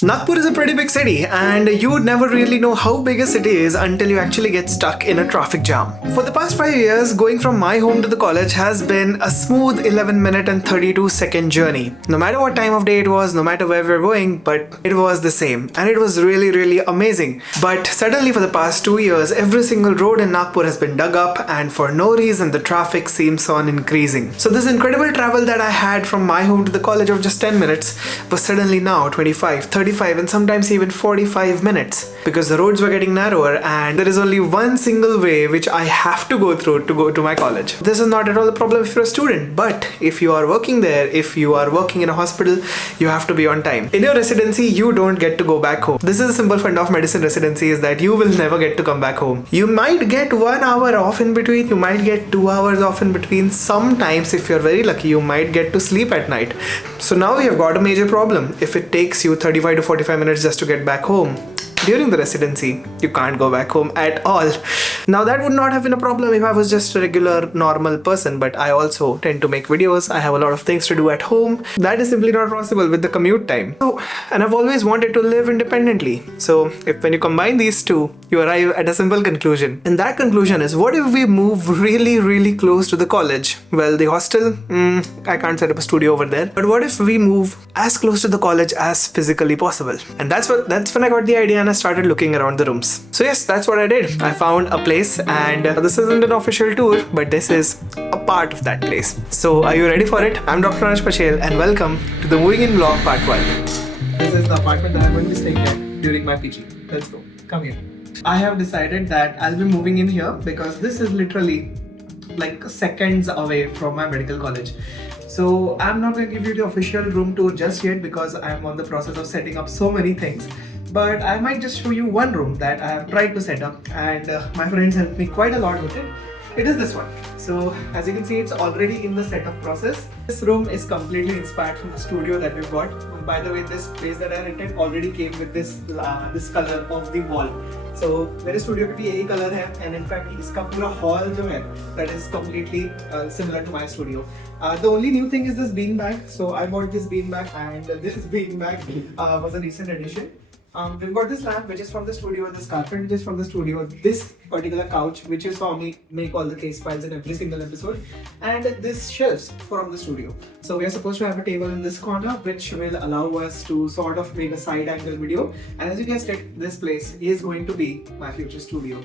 Nagpur is a pretty big city, and you would never really know how big a city is until you actually get stuck in a traffic jam. For the past 5 years, going from my home to the college has been a smooth 11-minute and 32-second journey. No matter what time of day it was, no matter where we were going, but it was the same, and it was really amazing. But suddenly, for the past 2 years, every single road in Nagpur has been dug up, and for no reason, the traffic seems on increasing. So this incredible travel that I had from my home to the college of just 10 minutes was suddenly now 25, 35 and sometimes even 45 minutes because the roads were getting narrower and there is only one single way which I have to go through to go to my college. This is not at all a problem if you're a student, but if you are working there, if you are working in a hospital, you have to be on time. In your residency, you don't get to go back home. This is a simple fund of medicine residency is that you will never get to come back home. You might get 1 hour off in between, you might get 2 hours off in between. Sometimes, if you're very lucky, you might get to sleep at night. So now we have got a major problem. If it takes you 35 to 45 minutes just to get back home, during the residency, you can't go back home at all. Now that would not have been a problem if I was just a regular normal person, but I also tend to make videos. I have a lot of things to do at home. That is simply not possible with the commute time. And I've always wanted to live independently. So if when you combine these two, you arrive at a simple conclusion. And that conclusion is, what if we move really close to the college? Well, the hostel, I can't set up a studio over there. But what if we move as close to the college as physically possible? And that's when I got the idea and I started looking around the rooms. So yes, that's what I did. I found a place, and this isn't an official tour, but this is a part of that place. So are you ready for it? I'm Dr. Anuj Pachhel and welcome to the Moving In Vlog Part 1. This is the apartment that I'm going to be staying at during my PG. Let's go. Come here. I have decided that I'll be moving in here because this is literally like seconds away from my medical college. So I'm not going to give you the official room tour just yet because I'm on the process of setting up so many things. But I might just show you one room that I have tried to set up, and my friends helped me quite a lot with it. It is this one. So as you can see, it's already in the setup process. This room is completely inspired from the studio that we've got. By the way, this place that I rented already came with this color of the wall. So मेरे studio पे भी यही color है, and in fact इसका पूरा hall जो है that is completely similar to my studio. The only new thing is this beanbag. So I bought this beanbag, and this beanbag was a recent addition. We've got this lamp which is from the studio, this carpet which is from the studio, this particular couch which is for me make all the case files in every single episode, and this shelves from the studio. So we are supposed to have a table in this corner which will allow us to sort of make a side angle video, and as you guessed it, this place is going to be my future studio.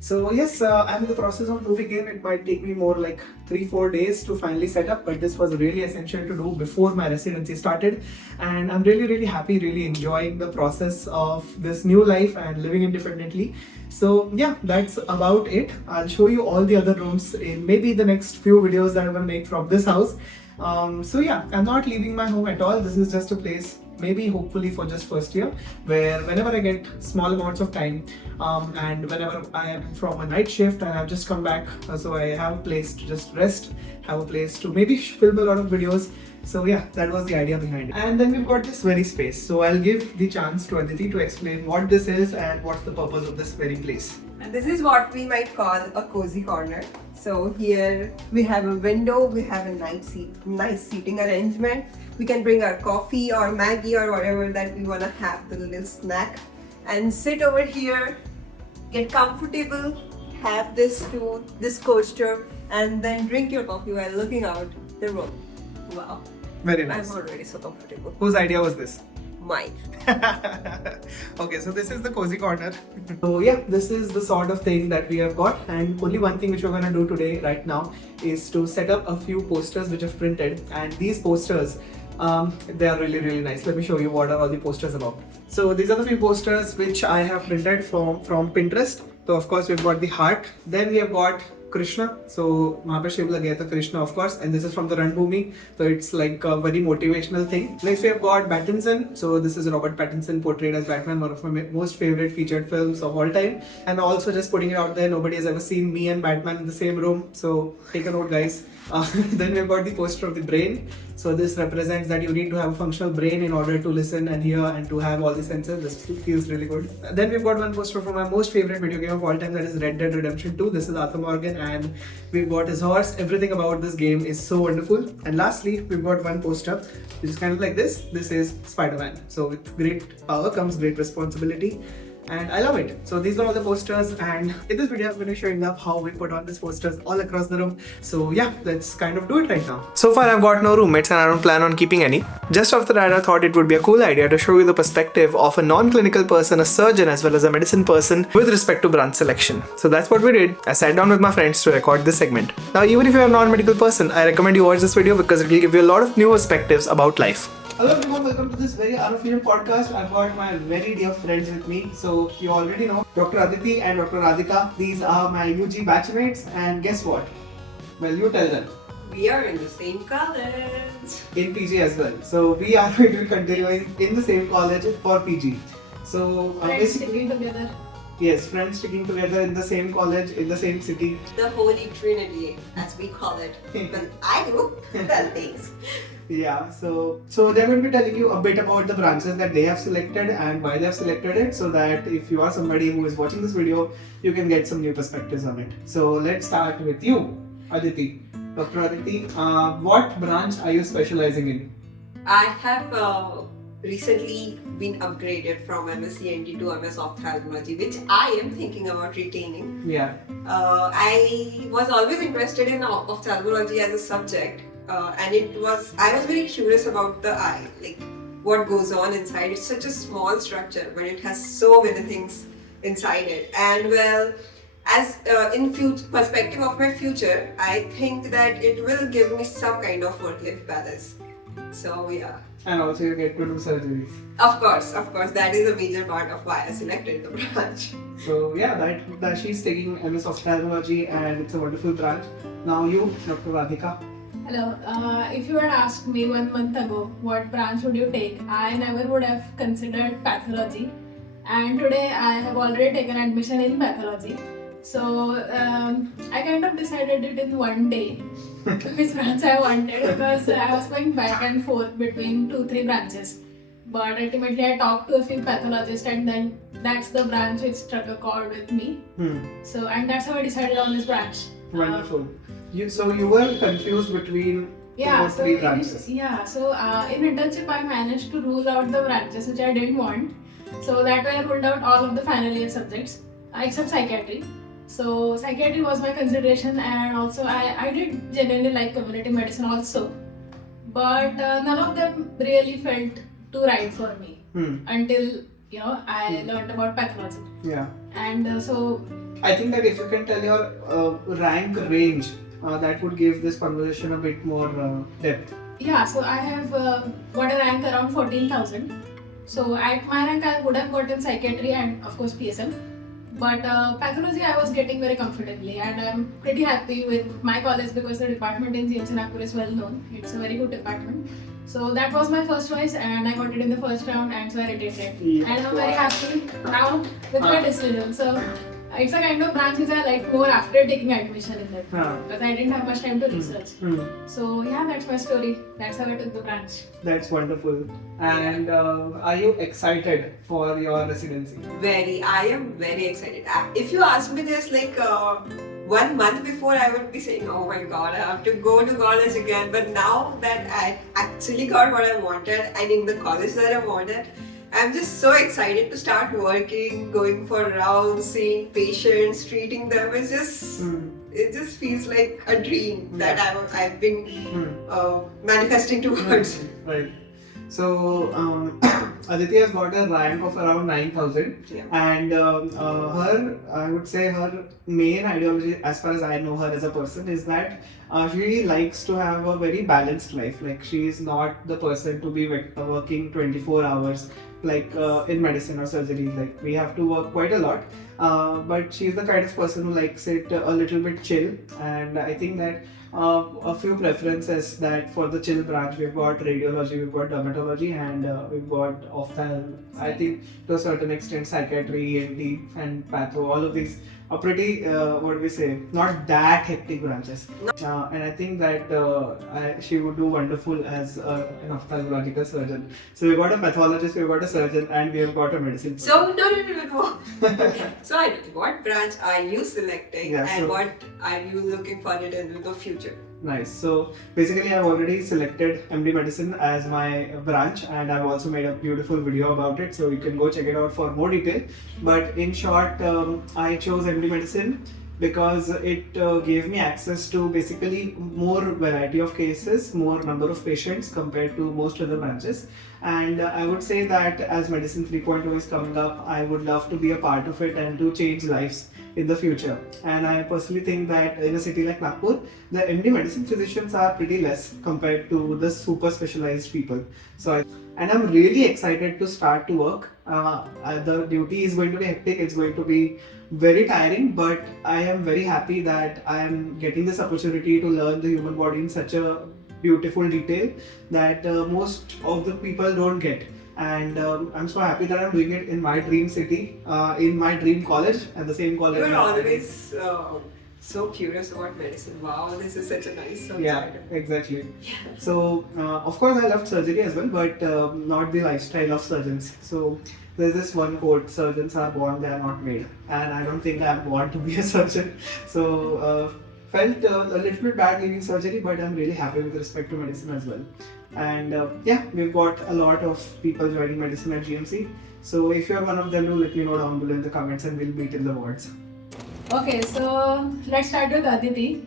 So yes, I'm in the process of moving in. It might take me more like 3-4 days to finally set up, but this was really essential to do before my residency started. And I'm really happy, really enjoying the process of this new life and living independently. So yeah, that's about it. I'll show you all the other rooms in maybe the next few videos that I'm gonna make from this house. So yeah, I'm not leaving my home at all. This is just a place, maybe hopefully for just first year, where whenever I get small amounts of time and whenever I am from a night shift and I've just come back, so I have a place to just rest, have a place to maybe film a lot of videos. So yeah, that was the idea behind it. And then we've got this very space. So I'll give the chance to Aditi to explain what this is and what's the purpose of this very place. And this is what we might call a cozy corner. So here we have a window, we have a nice seating arrangement. We can bring our coffee or Maggie or whatever that we want to have, the little snack, and sit over here, get comfortable, have this stool, this coaster, and then drink your coffee while looking out the room. Wow. Very nice. I'm already so comfortable. Whose idea was this? Mine. Okay, so this is the cozy corner. So yeah, this is the sort of thing that we have got, and only one thing which we're gonna do today right now is to set up a few posters which I've printed, and these posters they are really nice. Let me show you what are all the posters about. So these are the few posters which I have printed from Pinterest. So of course we've got the heart, then we have got Krishna. So वहाँ पे शिव लग गया था, Krishna of course, and this is from the Ranbhoomi. So it's like a very motivational thing. Next we have got Pattinson. So this is Robert Pattinson portrayed as Batman, one of my most favorite featured films of all time. And also just putting it out there, nobody has ever seen me and Batman in the same room. So take a note, guys. Then we've got the poster of the brain. So this represents that you need to have a functional brain in order to listen and hear and to have all the senses. This feels really good. Then we've got one poster from my most favorite video game of all time, that is Red Dead Redemption 2. This is Arthur Morgan and we've got his horse. Everything about this game is so wonderful. And lastly, we've got one poster which is kind of like this. This is Spider-Man. So with great power comes great responsibility. And I love it. So these are all the posters, and in this video I'm going to be showing up how we put on these posters all across the room. So yeah, let's kind of do it right now. So far I've got no roommates and I don't plan on keeping any. Just off the radar, I thought it would be a cool idea to show you the perspective of a non-clinical person, a surgeon as well as a medicine person with respect to branch selection. So that's what we did. I sat down with my friends to record this segment. Now even if you're a non-medical person, I recommend you watch this video because it will give you a lot of new perspectives about life. Hello everyone, welcome to this very unofficial podcast. I've got my very dear friends with me. So you already know Dr. Aditi and Dr. Radhika. These are my UG batchmates, and guess what? Well, you tell them. We are in the same college. In PG as well. So we are going to be continuing in the same college for PG. So friends sticking together. Yes, friends sticking together in the same college, in the same city. The Holy Trinity, as we call it. But I do tell things. Yeah, so they're going to be telling you a bit about the branches that they have selected and why they have selected it, so that if you are somebody who is watching this video, you can get some new perspectives on it. So let's start with you, Aditi. Dr. Aditi, what branch are you specializing in? I have recently been upgraded from MSc to MS Ophthalmology, which I am thinking about retaining. Yeah. I was always interested in ophthalmology as a subject. And I was very curious about the eye, like what goes on inside. It's such a small structure, but it has so many things inside it. And well, as in perspective of my future, I think that it will give me some kind of work-life balance. So yeah. And also you get to do surgeries. Of course, that is a major part of why I selected the branch. So yeah, that she's taking MS Ophthalmology and it's a wonderful branch. Now you, Dr. Radhika. Hello. If you had asked me 1 month ago what branch would you take, I never would have considered pathology. And today I have already taken admission in pathology. So I kind of decided it in one day which branch I wanted, because I was going back and forth between 2-3 branches. But ultimately I talked to a few pathologists and then that's the branch which struck a chord with me. So, and that's how I decided on this branch. Wonderful. So you were confused between 2 or 3 branches. In internship I managed to rule out the branches which I didn't want. So that way I ruled out all of the final year subjects except psychiatry. So psychiatry was my consideration, and also I did genuinely like community medicine also. But none of them really felt too right for me until I learned about pathology. Yeah. And so I think that if you can tell your rank range, that would give this conversation a bit more depth. Yeah, so I have got a rank around 14,000. So at my rank I would have gotten psychiatry and of course PSM. But pathology I was getting very comfortably, and I'm pretty happy with my college because the department in GMC Nagpur is well known. It's a very good department. So that was my first choice and I got it in the first round, and so I retained it. Yeah. And I'm very happy now with my decision. So it's a kind of branch which I like more after taking admission in that, because I didn't have much time to research. So yeah, that's my story. That's how I took the branch. That's wonderful. And are you excited for your residency? I am very excited. If you ask me this like 1 month before, I would be saying, oh my god, I have to go to college again. But now that I actually got what I wanted and in the college that I wanted, I'm just so excited to start working, going for rounds, seeing patients, treating them. It just feels like a dream that I've been manifesting towards. Right. So Aditi has got a rank of around 9,000, and I would say her main ideology, as far as I know her as a person, is that she likes to have a very balanced life. Like, she is not the person to be working 24 hours like in medicine or surgery. Like, we have to work quite a lot, but she's the kind of person who likes it a little bit chill, and I think that a few preferences that for the chill branch we've got radiology, we've got dermatology, and we've got ophthalm. I think to a certain extent psychiatry, ENT, and patho. All of these are pretty what do we say? Not that hectic branches. And I think that she would do wonderful as an ophthalmological surgeon. So we've got a pathologist, we've got a surgeon, and we've got a medicine. So no. So what branch are you selecting, Yeah, and so- what are you looking forward in the future? Nice. So basically, I've already selected MD Medicine as my branch, and I've also made a beautiful video about it. So you can go check it out for more detail. But in short, I chose MD Medicine because it gave me access to basically more variety of cases, more number of patients compared to most other branches. And I would say that as Medicine 3.0 is coming up, I would love to be a part of it and to change lives in the future. And I personally think that in a city like Nagpur, the MD medicine physicians are pretty less compared to the super specialized people. And I'm really excited to start to work. The duty is going to be hectic, it's going to be very tiring, but I am very happy that I am getting this opportunity to learn the human body in such a beautiful detail that most of the people don't get. And I'm so happy that I'm doing it in my dream city, in my dream college, and the same college. You're that I did. always so curious about medicine. Wow, this is such a nice subject. Yeah, exactly. So, of course, I loved surgery as well, but not the lifestyle of surgeons. So, there's this one quote: "Surgeons are born, they are not made." And I don't think I'm born to be a surgeon. So, felt a little bit bad leaving surgery, but I'm really happy with respect to medicine as well. And yeah, we've got a lot of people joining medicine at GMC. So, if you're one of them, do let me know down below in the comments, and we'll meet in the wards. Okay, so let's start with Aditi.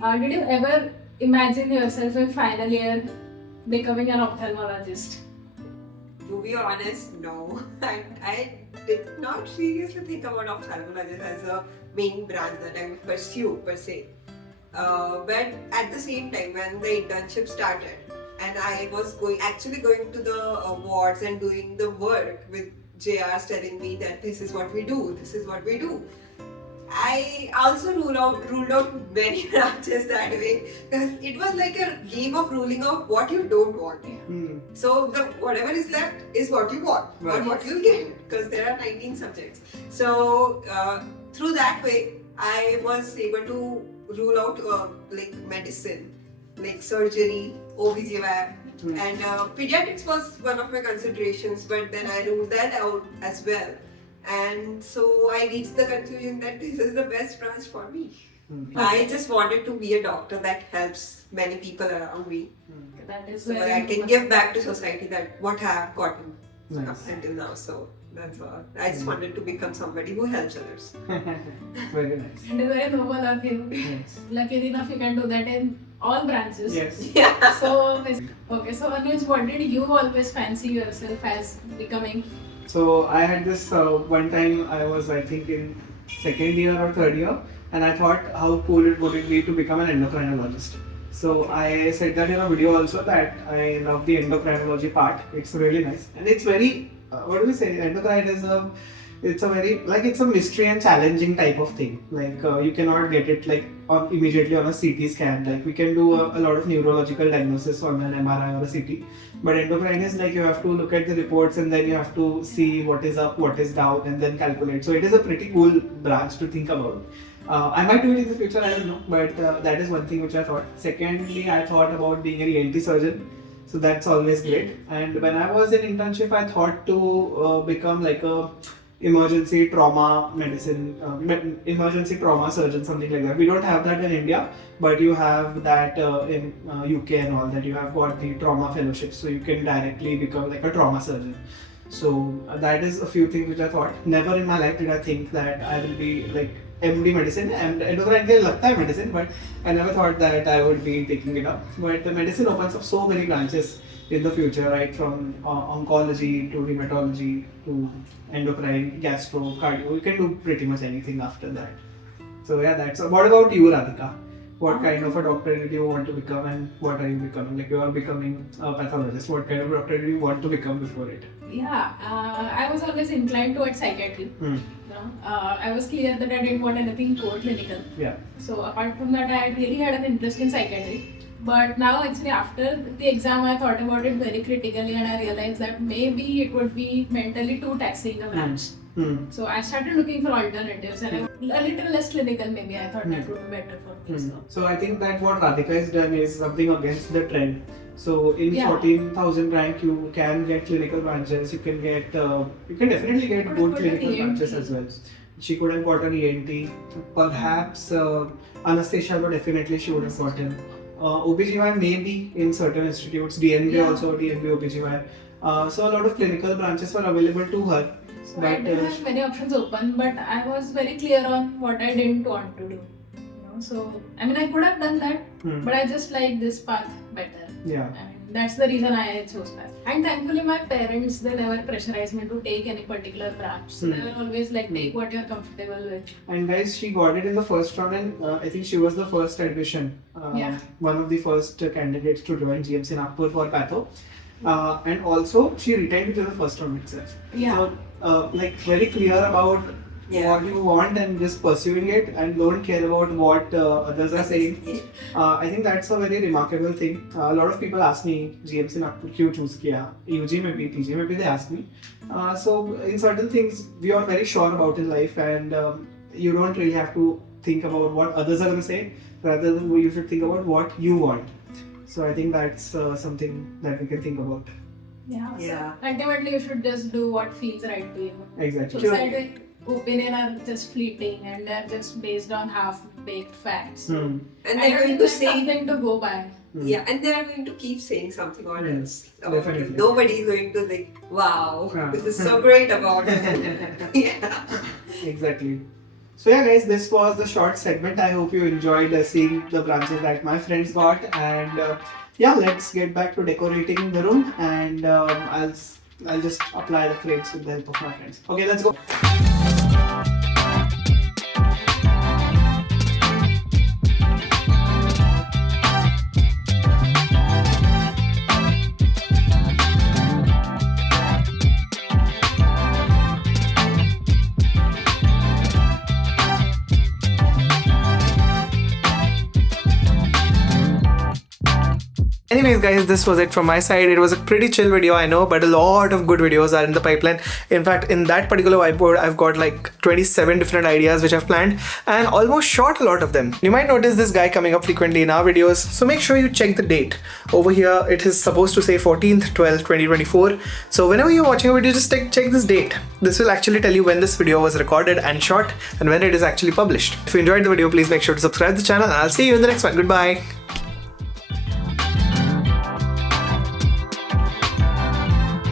Did you ever imagine yourself in final year becoming an ophthalmologist? To be honest, no. I did not seriously think about ophthalmology as a main branch that I would pursue per se. But at the same time, when the internship started, and I was actually going to the wards and doing the work with JRs telling me that this is what we do, this is what we do. I also ruled out many branches that way because it was like a game of ruling out what you don't want. So whatever is left is what you want, Right. or what you'll get, because there are 19 subjects. So through that way, I was able to rule out like medicine, like surgery, OBGYN, and pediatrics was one of my considerations, but then I ruled that out as well. And so I reached the conclusion that this is the best branch for me. I just wanted to be a doctor that helps many people around me, That is so very I can give back to society that what I have gotten up Nice. until now. So that's all. I just wanted to become somebody who helps others. Very nice. It is very noble of you. Yes. Luckily enough, you can do that in all branches. Yes. Yeah. So, okay, so Anuj, what did you always fancy yourself as becoming? So I had this one time I was I think in second year or third year, and I thought how cool it would be to become an endocrinologist. So I said that in a video also that I love the endocrinology part. It's really nice, and it's very what do we say? Endocrine is it's a very it's a mystery and challenging type of thing. Like you cannot get it immediately on a CT scan. Like we can do a lot of neurological diagnosis on an MRI or a CT, but endocrine is like you have to look at the reports and then you have to see what is up, what is down, and then calculate. So it is a pretty cool branch to think about. I might do it in the future, I don't know, but that is one thing which I thought. Secondly, I thought about being an ENT surgeon. So that's always great. And when I was in internship, I thought to become like a emergency trauma medicine, emergency trauma surgeon, something like that. We don't have that in India, but you have that in UK and all that. You have got the trauma fellowship, so you can directly become like a trauma surgeon. So that is a few things which I thought. Never in my life did I think that I will be like MD medicine, and endocrine ke lagta hai medicine, but I never thought that I would be taking it up. But the medicine opens up so many branches in the future, right? From oncology to hematology to endocrine, gastro, cardio. You can do pretty much anything after that. So yeah, that's. What about you, Radhika? what kind of a doctor did you want to become and what are you becoming? Like you are becoming a pathologist. What kind of doctor did you want to become before it? Yeah, I was always inclined towards psychiatry. I was clear that I didn't want anything toward clinical. Yeah. So apart from that, I really had an interest in psychiatry. But now actually after the exam, I thought about it very critically and I realized that maybe it would be mentally too taxing a branch. So I started looking for alternatives and a little less clinical maybe. I thought that would be better for me. So I think that what Radhika has done is something against the trend. So in Yeah. 14,000 rank, you can get clinical branches. You can get, you can definitely get Could good have clinical gotten branches ENT. as well. She could have gotten ENT. Perhaps anesthesia, but definitely she would have gotten. OBGYN maybe in certain institutes. DNB Yeah. also, DNB OBGYN. So a lot of clinical branches were available to her. So I did have many options open, but I was very clear on what I didn't want to do. So I mean, I could have done that, but I just like this path better. Yeah. And that's the reason I chose that. And thankfully, my parents, they never pressurized me to take any particular branch. So they were always like, take what you're comfortable with. And guys, she got it in the first round, and I think she was the first admission. One of the first candidates to join GMC Nagpur for patho. And also, she retained it in the first round itself. Yeah. So, like very clear about what you want and just pursuing it, and don't care about what others are saying. I think that's a very remarkable thing. A lot of people ask me, GMC Nagpur क्यों choose किया? UG में भी, PG में भी they ask me. So in certain things, we are very sure about in life, and you don't really have to think about what others are going to say. Rather than you should think about what you want. So I think that's something that we can think about. Yeah. Ultimately, you should just do what feels right to you. Exactly. Society opinion are just fleeting and they're just based on half-baked facts. And they're going to say something to go by. Yeah, and they're going to keep saying something or else. Definitely. Nobody is going to like, wow, Yeah. this is so great about it. Yeah. Exactly. So yeah guys, this was the short segment. I hope you enjoyed seeing the branches that my friends got, and yeah, let's get back to decorating the room, and I'll just apply the frames with the help of my friends. Okay, let's go. Anyways guys, this was it from my side. It was a pretty chill video, I know, but a lot of good videos are in the pipeline. In fact, in that particular whiteboard, I've got like 27 different ideas which I've planned and almost shot a lot of them. You might notice this guy coming up frequently in our videos, so make sure you check the date. Over here, it is supposed to say 14th 12th 2024. So whenever you're watching a video, just check this date. This will actually tell you when this video was recorded and shot and when it is actually published. If you enjoyed the video, please make sure to subscribe to the channel and I'll see you in the next one. Goodbye.